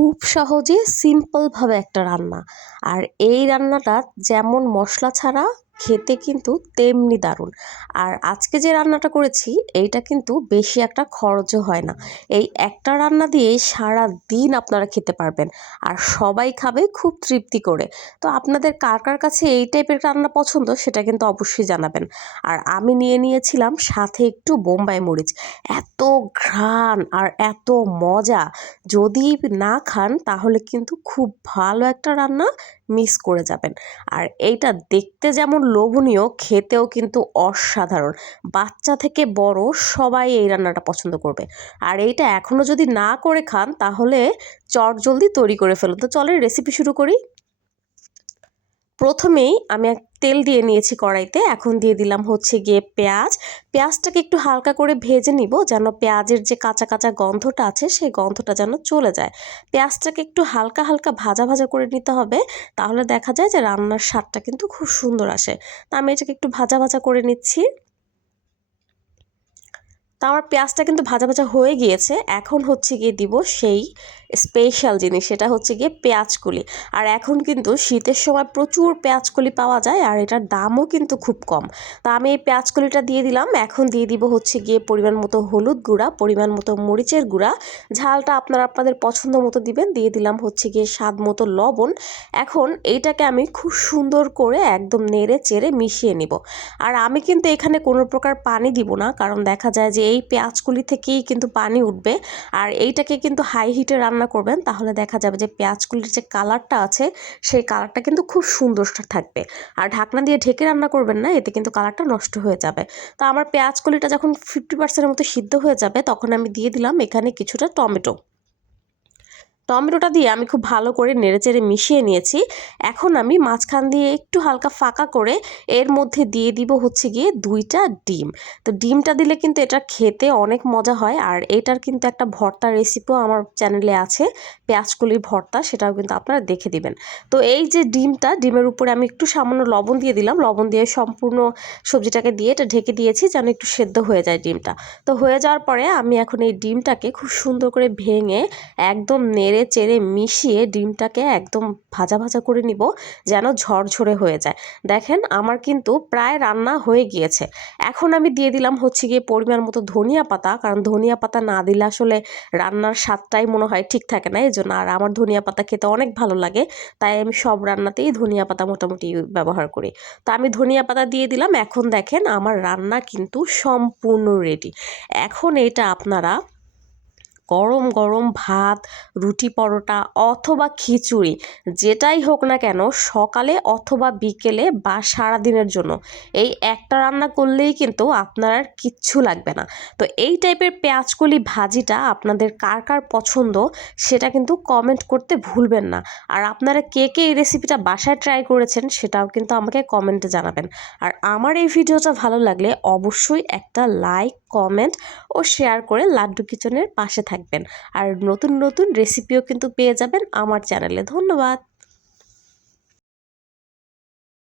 খুব সহজে সিম্পলভাবে একটা রান্না। আর এই রান্নাটা যেমন মশলা ছাড়া খেতে কিন্তু তেমনি দারুণ। আর আজকে যে রান্নাটা করেছি এইটা কিন্তু বেশি একটা খরচও হয় না। এই একটা রান্না দিয়েই সারা দিন আপনারা খেতে পারবেন আর সবাই খাবে খুব তৃপ্তি করে। তো আপনাদের কার কার কাছে এই টাইপের রান্না পছন্দ সেটা কিন্তু অবশ্যই জানাবেন। আর আমি নিয়ে নিয়েছিলাম সাথে একটু বোম্বাই মরিচ। এত ঘ্রাণ আর এত মজা, যদি না খান তাহলে কিন্তু খুব ভালো একটা রান্না মিস করে যাবেন। আর এইটা দেখতে যেমন লোভনীয়, খেতেও কিন্তু অসাধারণ। বাচ্চা থেকে বড় সবাই এই রান্নাটা পছন্দ করবে। আর এইটা এখনও যদি না করে খান তাহলে চটজলদি তৈরি করে ফেলুন। তো চলেন রেসিপি শুরু করি। প্রথমেই আমি তেল দিয়ে নিয়েছি কড়াইতে। এখন দিয়ে দিলাম হচ্ছে গিয়ে পেঁয়াজ। পেঁয়াজটাকে একটু হালকা করে ভেজে নিব যেন পেঁয়াজের যে কাঁচা কাঁচা গন্ধটা আছে সেই গন্ধটা যেন চলে যায়। পেঁয়াজটাকে একটু হালকা হালকা ভাজা ভাজা করে নিতে হবে, তাহলে দেখা যায় যে রান্নার স্বাদটা কিন্তু খুব সুন্দর আসে। তা আমি এটাকে একটু ভাজা ভাজা করে নিচ্ছি। তা আমার পেঁয়াজটা কিন্তু ভাজা ভাজা হয়ে গিয়েছে। এখন হচ্ছে গিয়ে দিব সেই স্পেশাল জিনিস, সেটা হচ্ছে গিয়ে পেঁয়াজকলি। আর এখন কিন্তু শীতের সময় প্রচুর পেঁয়াজকলি পাওয়া যায় আর এটার দামও কিন্তু খুব কম। তা আমি এই পেঁয়াজকলিটা দিয়ে দিলাম। এখন দিয়ে দিব হচ্ছে গিয়ে পরিমাণ মতো হলুদ গুঁড়া, পরিমাণ মতো মরিচের গুঁড়া, ঝালটা আপনারা আপনাদের পছন্দ মতো দিবেন। দিয়ে দিলাম হচ্ছে গিয়ে স্বাদ মতো লবণ। এখন এইটাকে আমি খুব সুন্দর করে একদম নেড়ে চেড়ে মিশিয়ে নিব। আর আমি কিন্তু এখানে কোনো প্রকার পানি দিব না, কারণ দেখা যায় যে এই পেঁয়াজকলি থেকেই কিন্তু পানি উঠবে। আর এইটাকে কিন্তু হাই হিটে রান্না করবেন, তাহলে দেখা যাবে যে পেঁয়াজকলির যে কালারটা আছে সেই কালারটা কিন্তু খুব সুন্দর থাকবে। আর ঢাকনা দিয়ে ঢেকে রান্না করবেন না, এতে কিন্তু কালারটা নষ্ট হয়ে যাবে। তো আমার পেঁয়াজকলিটা যখন 50% মতো সিদ্ধ হয়ে যাবে তখন আমি দিয়ে দিলাম এখানে কিছুটা টমেটো। টমেটোটা দিয়ে আমি খুব ভালো করে নেড়েচেড়ে মিশিয়ে নিয়েছি। এখন আমি মাঝখান দিয়ে একটু হালকা ফাঁকা করে এর মধ্যে দিয়ে দিব হচ্ছে গিয়ে 2টা ডিম। তো ডিমটা দিলে কিন্তু এটা খেতে অনেক মজা হয়। আর এটার কিন্তু একটা ভর্তার রেসিপিও আমার চ্যানেলে আছে, পেঁয়াজকলির ভর্তা, সেটাও কিন্তু আপনারা দেখে দিবেন। তো এই যে ডিমের উপরে আমি একটু সামান্য লবণ দিয়ে দিলাম। লবণ দিয়ে সম্পূর্ণ সবজিটাকে দিয়ে এটা ঢেকে দিয়েছি যেন একটু সেদ্ধ হয়ে যায় ডিমটা। তো হয়ে যাওয়ার পরে আমি এখন এই ডিমটাকে খুব সুন্দর করে ভেঙে একদম নেড়ে চেড়ে মিশিয়ে ডিমটাকে একদম ভাজা ভাজা করে নিব যেন ঝরঝরে হয়ে যায়। দেখেন আমার কিন্তু প্রায় রান্না হয়ে গিয়েছে। এখন আমি দিয়ে দিলাম হচ্ছে গিয়ে পরিমাণ মতো ধনিয়া পাতা, কারণ ধনিয়া পাতা না দিলে আসলে রান্নার স্বাদটাই মনে হয় ঠিক থাকে না, এই জন্য। আর আমার ধনিয়া পাতা খেতে অনেক ভালো লাগে, তাই আমি সব রান্নাতেই ধনিয়া পাতা মোটামুটি ব্যবহার করি। তো আমি ধনিয়া পাতা দিয়ে দিলাম। এখন দেখেন আমার রান্না কিন্তু সম্পূর্ণ রেডি। এখন এটা আপনারা গরম গরম ভাত, রুটি, পরোটা অথবা খিচুড়ি, যেটাই হোক না কেন, সকালে অথবা বিকেলে বা সারাদিনের জন্য এই একটা রান্না করলেই কিন্তু আপনার আর কিচ্ছু লাগবে না। তো এই টাইপের পেঁয়াজকলি ভাজিটা আপনাদের কার কার পছন্দ সেটা কিন্তু কমেন্ট করতে ভুলবেন না। আর আপনারা কে কে এই রেসিপিটা বাসায় ট্রাই করেছেন সেটাও কিন্তু আমাকে কমেন্টে জানাবেন। আর আমার এই ভিডিওটা ভালো লাগলে অবশ্যই একটা লাইক, কমেন্ট ও শেয়ার করে লাড্ডু কিচেনের পাশে থাকবেন। আর নতুন নতুন রেসিপিও কিন্তু পেয়ে যাবেন আমার চ্যানেলে। ধন্যবাদ।